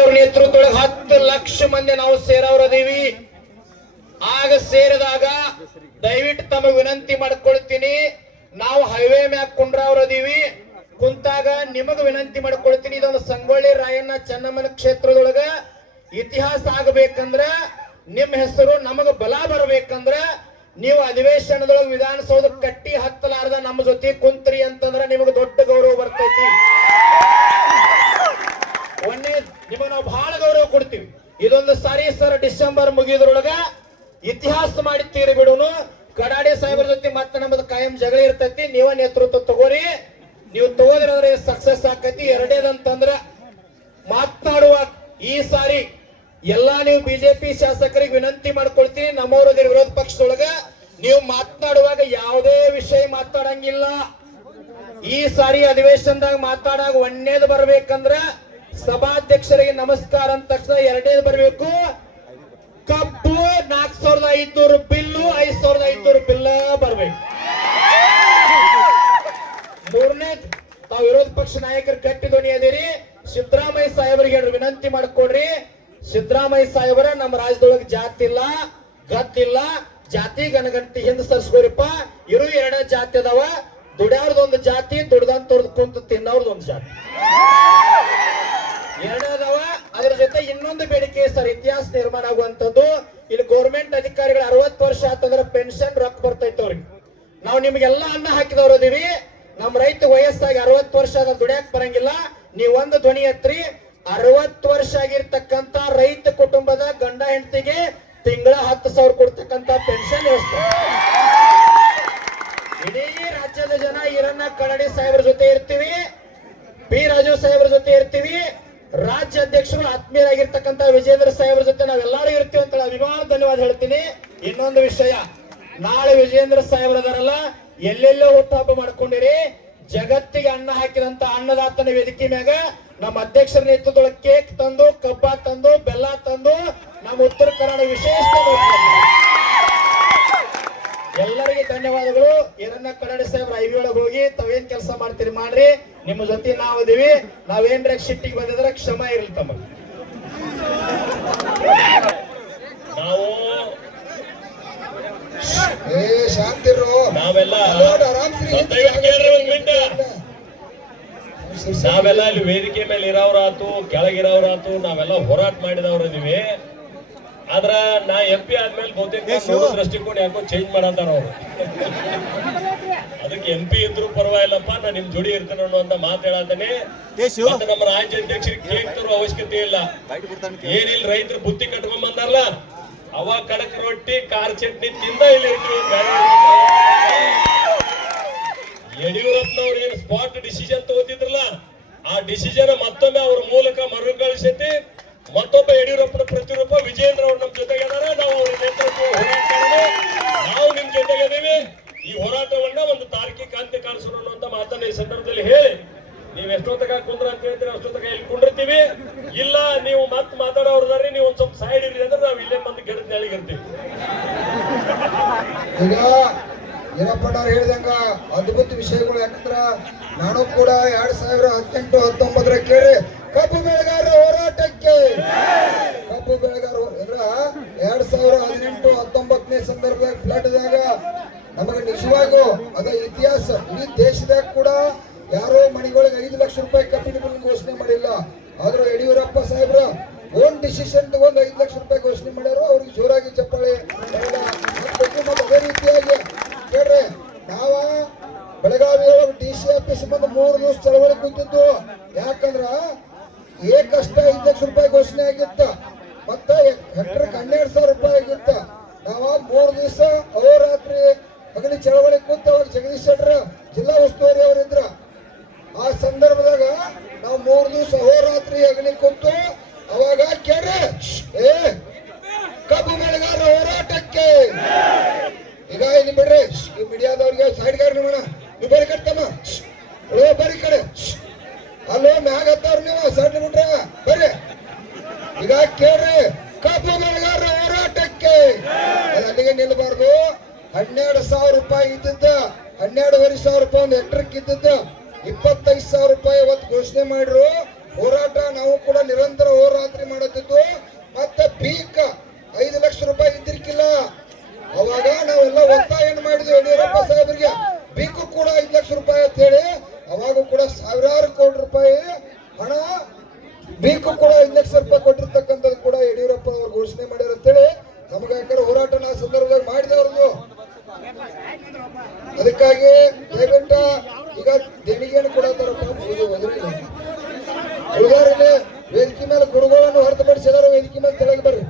ಅವ್ರ ನೇತೃತ್ವದೊಳಗೆ ಹತ್ತು ಲಕ್ಷ ಮಂದಿ ನಾವು ಸೇರವ್ರದೀವಿ. ಆಗ ಸೇರಿದಾಗ ದಯವಿಟ್ಟು ತಮಗೆ ವಿನಂತಿ ಮಾಡ್ಕೊಳ್ತೀನಿ. ನಾವು ಹೈವೇ ಮ್ಯಾಗ ಕುಂಡ್ರವ್ರದೀವಿ. ಕುಂತಾಗ ನಿಮಗ ವಿನಂತಿ ಮಾಡ್ಕೊಳ್ತೀನಿ. ಇದೊಂದು ಸಂಗೊಳ್ಳಿ ರಾಯಣ್ಣ ಚೆನ್ನಮ್ಮನ ಕ್ಷೇತ್ರದೊಳಗ ಇತಿಹಾಸ ಆಗಬೇಕಂದ್ರ, ನಿಮ್ಮ ಹೆಸರು ನಮಗ ಬಲ ಬರಬೇಕಂದ್ರ, ನೀವು ಅಧಿವೇಶನದೊಳಗೆ ವಿಧಾನಸೌಧ ಕಟ್ಟಿ ಹತ್ತಲಾರ್ದ ನಮ್ಮ ಜೊತೆ ಕುಂತ್ರಿ ಅಂತಂದ್ರ ನಿಮಗ ದೊಡ್ಡ ಗೌರವ ಬರ್ತೈತಿ. ಒಂದೇ ನಿಮಗೆ ನಾವು ಬಹಳ ಗೌರವ ಕೊಡ್ತೀವಿ. ಇದೊಂದು ಸಾರಿ ಸರ್, ಡಿಸೆಂಬರ್ ಮುಗಿಯೋದ್ರೊಳಗ ಇತಿಹಾಸ ಮಾಡಿ ತೀರಿ ಬಿಡುನು ಕಡಾಡಿ ಸಾಹೇಬರ ಜೊತೆ ಮತ್ತೆ ನಮ್ಮದು ಕಾಯಂ ಜಗಳ ಇರ್ತೈತಿ. ನೀವ ನೇತೃತ್ವ ತಗೋರಿ. ನೀವು ತಗೋದ್ರಂದ್ರೆ ಸಕ್ಸಸ್ ಆಕೈತಿ. ಎರಡೇದಂತಂದ್ರ ಮಾತನಾಡುವ ಈ ಸಾರಿ ಎಲ್ಲಾ ನೀವು ಬಿಜೆಪಿ ಶಾಸಕರಿಗೆ ವಿನಂತಿ ಮಾಡ್ಕೊಳ್ತೀನಿ. ನಮ್ಮವರು ವಿರೋಧ ಪಕ್ಷದೊಳಗ ನೀವು ಮಾತನಾಡುವಾಗ ಯಾವುದೇ ವಿಷಯ ಮಾತಾಡಂಗಿಲ್ಲ ಈ ಸಾರಿ ಅಧಿವೇಶನದಾಗ ಮಾತಾಡಾಗ ಒಂದೇದು ಬರ್ಬೇಕಂದ್ರ ಸಭಾಧ್ಯಕ್ಷರಿಗೆ ನಮಸ್ಕಾರ ಅಂದ ತಕ್ಷಣ ಎರಡನೇದು ಬರಬೇಕು. ಕಬ್ಬು ನಾಲ್ಕು ಸಾವಿರದ ಐದ್ನೂರು ಬಿಲ್ಲು, ಐದ್ ಸಾವಿರದ ಐದ್ನೂರು ಬಿಲ್ಲ ಬರ್ಬೇಕು. ಮೂರನೇ, ತಾವು ವಿರೋಧ ಪಕ್ಷ ನಾಯಕರು ಗಟ್ಟಿ ಧ್ವನಿ ಅದಿರಿ ಸಿದ್ದರಾಮಯ್ಯ ಸಾಹೇಬರಿಗೆ ಹೇಳ್ರಿ ವಿನಂತಿ ಮಾಡ್ಕೊಡ್ರಿ. ಸಿದ್ದರಾಮಯ್ಯ ಸಾಹೇಬರ, ನಮ್ಮ ರಾಜ್ಯದೊಳಗೆ ಜಾತಿ ಇಲ್ಲ ಗತ್ತಿಲ್ಲ ಜಾತಿ ಗಣಗಂಟಿ ಹಿಂದ ಸರ್ಸ್ಕೋರಿಪ್ಪ. ಇರು ಎರಡ ಜಾತಿ ಅದಾವ. ದುಡ್ಯಾವ್ರದೊಂದು ಜಾತಿ ದುಡ್ದಂತವ್ರದ್ ಕುಂತ ತಿನ್ನೋರ್ದೊಂದು ಜಾತಿ. ಎರಡು ಅದಾವ ಅದ್ರ ಜೊತೆ ಇನ್ನೊಂದು ಬೇಡಿಕೆ ಸರ್, ಇತಿಹಾಸ ನಿರ್ಮಾಣ ಆಗುವಂತದ್ದು ಇಲ್ಲಿ ಗೌರ್ಮೆಂಟ್ ಅಧಿಕಾರಿಗಳು ಅರವತ್ತು ವರ್ಷ ಆತಂದ್ರೆ ಪೆನ್ಷನ್ ರೊಕ್ಕ ಬರ್ತೈತೆ ಅವ್ರಿಗೆ. ನಾವು ನಿಮ್ಗೆಲ್ಲ ಅನ್ನ ಹಾಕಿದವ್ರು ಅದೀವಿ. ನಮ್ಮ ರೈತ ವಯಸ್ಸಾಗಿ ಅರವತ್ತು ವರ್ಷ ಆದ ದುಡಿಯಾಕ್ ಬರಂಗಿಲ್ಲ. ನೀವ್ ಒಂದು ಧ್ವನಿ ಎತ್ರಿ. ಅರವತ್ತು ವರ್ಷ ಆಗಿರ್ತಕ್ಕಂತ ರೈತ ಕುಟುಂಬದ ಗಂಡ ಹೆಂಡತಿಗೆ ತಿಂಗಳ ಹತ್ತು ಸಾವಿರ ಕೊಡ್ತಕ್ಕಂತ ಪೆನ್ಷನ್ ವ್ಯವಸ್ಥೆ. ಇಡೀ ರಾಜ್ಯದ ಜನ ಈರಣ್ಣ ಕನ್ನಡಿ ಸಾಹೇಬ್ರ ಜೊತೆ ಇರ್ತೀವಿ. ಪಿ ರಾಜು ಸಾಹೇಬ್ರ ಜೊತೆ ಇರ್ತೀವಿ. ರಾಜ್ಯ ಅಧ್ಯಕ್ಷರು ಆತ್ಮೀಯರಾಗಿರ್ತಕ್ಕಂಥ ವಿಜೇಂದ್ರ ಸಾಹೇಬ್ರ ಜೊತೆ ನಾವೆಲ್ಲರೂ ಇರ್ತೀವಿ ಅಂತ ಅಭಿಮಾನ ಧನ್ಯವಾದ ಹೇಳ್ತೀನಿ. ಇನ್ನೊಂದು ವಿಷಯ, ನಾಳೆ ವಿಜೇಂದ್ರ ಸಾಹೇಬ್ರ ಅದಾರಲ್ಲ, ಎಲ್ಲೆಲ್ಲೋ ಹುಟ್ಟುಹಬ್ಬ ಮಾಡ್ಕೊಂಡಿರಿ. ಜಗತ್ತಿಗೆ ಅನ್ನ ಹಾಕಿದಂತ ಅನ್ನದಾತನ ವೇದಿಕೆ ಮ್ಯಾಗ ನಮ್ಮ ಅಧ್ಯಕ್ಷರ ನೇತೃತ್ವದೊಳಗೆ ಕೇಕ್ ತಂದು ಮಾಡ್ತೀರಿ ಮಾಡ್ರಿ ನಿಮ್ಮ ಜೊತೆ ನಾವು ಇದೀವಿ. ನಾವೇನ್ರ ಶಿಟ್ಟಿಗೆ ಬಂದಿದ್ರೆ ಕ್ಷಮ ಇರಲಿ ತಮ್ಮ ನಾವು ಏ ಶಾಂತಿರು ನಾವೆಲ್ಲ ನಾವೆಲ್ಲ ಇಲ್ಲಿ ವೇದಿಕೆ ಮೇಲೆ ಇರೋರಾತು ಕೆಳಗಿರೋರಾತು ನಾವೆಲ್ಲ ಹೋರಾಟ ಮಾಡಿದವ್ರ ಇದೀವಿ. ಆದ್ರ ನಾ ಎಂ ಪಿ ಆದ್ಮೇಲೆ ಬಹುತೇಕ ದೃಷ್ಟಿಕೋನ ಯಾಕೋ ಚೇಂಜ್ ಮಾಡತ್ತಾರ ಅವ್ರು. ಅದಕ್ಕೆ ಎಂ ಪಿ ಇದ್ರು ಪರವಾಗಿಲ್ಲಪ್ಪ ನಾನು ನಿಮ್ ಜೋಡಿ ಇರ್ತೇನೆ ಅನ್ನುವಂತ ಮಾತು ಹೇಳತ್ತೇನೆ ಮತ್ತೆ ನಮ್ಮ ರಾಜ್ಯ ಅಧ್ಯಕ್ಷರಿಗೆ ಕೇಕ್ ತರುವ ಅವಶ್ಯಕತೆ ಇಲ್ಲ. ಏನಿಲ್ಲ ರೈತರು ಬುತ್ತಿ ಕಟ್ಕೊಂಡ್ ಬಂದಾರಲ್ಲ ಅವ ಕಡಕ್ ರೊಟ್ಟಿ ಕಾರ್ ಚಟ್ನಿ ತಿಂದ ಇಲ್ಲಿ ಯಡಿಯೂರಪ್ಪನವ್ರು ಏನು ಸ್ಪಾಟ್ ಡಿಸಿಷನ್ ತಗೋತಿದ್ರಲ್ಲ ಆ ಡಿಸಿಷನ್ ಮತ್ತೊಮ್ಮೆ ಅವ್ರ ಮೂಲಕ ಮರುಕಳಿಸೈತಿ. ಮತ್ತೊಬ್ಬ ಯಡಿಯೂರಪ್ಪನ ಪ್ರತಿರೂಪ ವಿಜೇಂದ್ರ ಅವ್ರು ನಮ್ ಜೊತೆಗೆ ಅದಾರ ನಾವು ಅವ್ರ ನೇತೃತ್ವ ಹೋರಾಟ ನಾವು ನಿಮ್ ಜೊತೆಗೆ ಅದೀವಿ ಈ ಹೋರಾಟವನ್ನ ಒಂದು ತಾರ್ಕಿಕ ಅಂತ್ಯ ಕಾಣಿಸೋಣ ಅನ್ನುವಂತ ಮಾತನ್ನ ಈ ಸಂದರ್ಭದಲ್ಲಿ ಹೇಳಿ, ನೀವ್ ಎಷ್ಟೊತ್ತಗ ಕುಂದ್ರ ಅಂತ ಹೇಳ್ತೀರಿ, ಅಷ್ಟೊತ್ತಗ ಇಲ್ಲಿ ಕುಂಡಿರ್ತೀವಿ. ಇಲ್ಲ, ನೀವು ಮತ್ ಮಾತಾಡೋರ್ದಾರೆ ನೀವು ಒಂದ್ ಸ್ವಲ್ಪ ಸೈಡ್ ಇರ್ರಿ ಅಂದ್ರೆ ನಾವು ಇಲ್ಲೇ ಬಂದು ಗಿಡದ ನೆಳಗಿರ್ತೀವಿ ಈಗ ಹೇಳಿದಂಗ ಅದ್ಭುತ ವಿಷಯಗಳು, ಯಾಕಂದ್ರ ನಾನು ಕೂಡ ಎರಡ್ ಸಾವಿರ ಹದಿನೆಂಟು, ಹತ್ತೊಂಬತ್ತರ ಕೇಳಿ ಕಬ್ಬು ಬೆಳೆಗಾರರ ಹೋರಾಟಕ್ಕೆ. ಕಬ್ಬು ಬೆಳೆಗಾರ ಅಂದ್ರ ಎರಡ್ ಸಾವಿರ ಹದಿನೆಂಟು, ಹತ್ತೊಂಬತ್ತನೇ ಸಂದರ್ಭದಾಗ ಫ್ಲಡ್ದಾಗ ನಮಗೆ ನಿಜವಾಗೂ ಅದ ಇತಿಹಾಸ, ಇಡೀ ದೇಶದಾಗ ಕೂಡ ಯಾರೋ ಮನೆಗಳಿಗೆ ಐದು ಲಕ್ಷ ರೂಪಾಯಿ ಕಬ್ಬಿನ ಬಿಲ್ ಘೋಷಣೆ ಮಾಡಿಲ್ಲ. ಆದ್ರೂ ಯಡಿಯೂರಪ್ಪ ಸಾಹೇಬ್ರ ಓನ್ ಡಿಸಿಷನ್ ತಗೊಂಡು ಐದು ಲಕ್ಷ ರೂಪಾಯಿ ಘೋಷಣೆ ಮಾಡ್ಯಾರ, ಅವ್ರಿಗೆ ಜೋರಾಗಿ ಚಪ್ಪಾಳೆ ಅದೇ ರೀತಿಯಾಗಿ ಕೇಳ್ರಿ ನಾವ ಬೆಳಗಾವಿ ಒಳಗೆ ಡಿ ಸಿ ಆಫೀಸ್ ಬಂದು ಮೂರು ದಿವಸ ಚಳವಳಿ ಕುಂತಿದ್ದು. ಯಾಕಂದ್ರ ಏಕಷ್ಟ ಐದು ಲಕ್ಷ ರೂಪಾಯಿ ಘೋಷಣೆ ಆಗಿತ್ತ. ಮತ್ತ ಹೆಕ್ಟರ್ ಹನ್ನೆರಡು ಸಾವಿರ ರೂಪಾಯಿ ಆಗಿತ್ತ. ನಾವ ಮೂರು ದಿವಸ ಅಹೋರಾತ್ರಿ ಹಗಲಿ ಚಳವಳಿ ಕುಂತ ಅವಾಗ ಜಗದೀಶ್ ಶೆಟ್ಟರ್ ಜಿಲ್ಲಾ ಉಸ್ತುವಾರಿ ಅವರಿದ್ರ ಆ ಸಂದರ್ಭದಾಗ ನಾವು ಮೂರು ದಿವಸ ಹೋರಾತ್ರಿ ಅಗಲಿ ಕೂತು, ಅವಾಗ ಕೇಳ್ರಿ, ಏ, ಕಬ್ಬು ಬೆಳೆಗಾರ ಹೋರಾಟಕ್ಕೆ. ಈಗ ಇಲ್ಲಿ ಬಿಡ್ರಿ, ಈ ಮೀಡಿಯಾದವ್ರಿಗೆ ಸೈಡ್ ಗಾಡಿ ನೋಡೋಣ ನೀವು ಬರೀ ಕಟ್ತಮ್ಮ ಓ ಬರೀ ಕಡೆ. ಅಲ್ಲೋ, ಮ್ಯಾಗ ಹತ್ತವ್ರು ನೀವು, ಸಣ್ಣ ಬಿಟ್ರ ಬರ್ರಿ ಈಗ ಕೇಳ್ರಿ ಹನ್ನೆರಡು ಸಾವಿರ ರೂಪಾಯಿ ಇದ್ದಿದ್ದ, ಹನ್ನೆರಡುವರೆ ಸಾವಿರ ರೂಪಾಯಿ ಒಂದು ಎಕ್ಟ್ರಿಕ್ ಇದ್ದಿದ್ದ, ಇಪ್ಪತ್ತೈದು ಸಾವಿರ ರೂಪಾಯಿ ಇವತ್ತು ಘೋಷಣೆ ಮಾಡಿರು ಹೋರಾಟ ನಾವು ಕೂಡ ನಿರಂತರ ಹೋರಾತ್ರಿ ಮಾಡುತ್ತಿದ್ದು. ಮತ್ತೆ ಪೀಕ್ ಐದು ಲಕ್ಷ ರೂಪಾಯಿ ಇದ್ದಿರ್ಕಿಲ್ಲ. ಅವಾಗ ನಾವೆಲ್ಲ ಒತ್ತಾಯನ ಮಾಡಿದ್ವಿ ಯಡಿಯೂರಪ್ಪ ಸಾಹೇಬರಿಗೆ. ಪೀಕು ಕೂಡ ಐದು ಲಕ್ಷ ರೂಪಾಯಿ ಅಂತ ಹೇಳಿ, ಅವಾಗ ಕೂಡ ಸಾವಿರಾರು ಕೋಟಿ ರೂಪಾಯಿ ಹಣ, ಬೀಕು ಕೂಡ ಐದು ಲಕ್ಷ ರೂಪಾಯಿ ಕೊಟ್ಟಿರ್ತಕ್ಕಂಥದ್ದು ಕೂಡ ಯಡಿಯೂರಪ್ಪ ಅವರು ಘೋಷಣೆ ಮಾಡ್ಯಾರ ಅಂತೇಳಿ ಯಾಕಂದ್ರೆ ಹೋರಾಟ ನಾವು ಸಂದರ್ಭದಾಗ ಮಾಡಿದವ್ರದ್ದು. ಅದಕ್ಕಾಗಿ ದಯವಿಟ್ಟ ಈಗ ದೇಣಿಗೆಯನ್ನು ಕೊಡತ್ತಾರಪ್ಪ ವೇದಿಕೆ ಮೇಲೆ ಗುರುಗಳನ್ನು ಹೊರತುಪಡಿಸಿದಾರ ವೇದಿಕೆ ಮೇಲೆ ತೆಳಗೆ ಬರ್ರಿ.